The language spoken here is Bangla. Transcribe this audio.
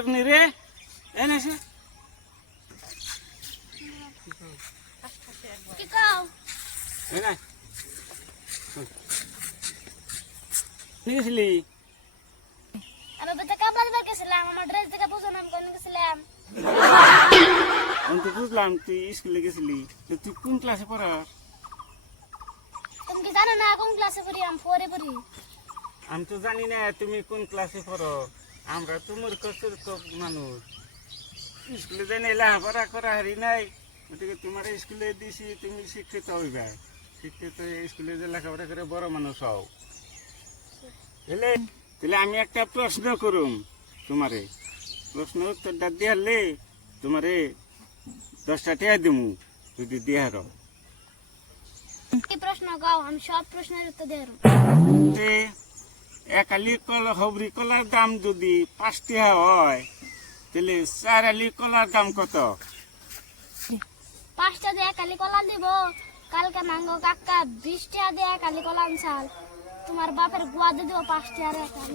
পারবনি রে এনে এসে কি কও এনে নিয়েছিলি আমি বেটা কাপড় দিবার গেছিলাম আমার ড্রেস দেখে বুঝো না আমি কোন গেছিলাম আমি তো বুঝলাম তুই স্কুলে গেছিলি তো তুই কোন ক্লাসে পড়াস তুমি কি জানো না কোন ক্লাসে পড়ি আমি ফোরে পড়ি আমি তো জানি না তুমি কোন ক্লাসে পড়ো আমরা তো মূর্খ সূর্খ মানুষ স্কুলে যাই না লেখাপড়া করা হারি নাই গতিকে তোমার স্কুলে দিছি তুমি শিক্ষিত হইবা শিক্ষিত হয়ে স্কুলে যে লেখাপড়া করে বড় মানুষ হও বুঝলে তাহলে আমি একটা প্রশ্ন করুম তোমারে প্রশ্ন উত্তরটা দিয়ালে তোমারে 10টা টাকা দিমু যদি দিয়ার কি প্রশ্ন গাও আমি সব প্রশ্নের উত্তর দেব একালি হবরি কলার দাম যদি 5 টাকা হয় তাহলে 4 আলি কলার দাম কত 5টা দিয়ে কালি কলা দিব কালকে মাঙ্গো কাকা 20 টাকা দিয়ে কালি কলা আনছাল তোমার বাপের গুয়া দিয়ে দিব 5 টাকা রে কালি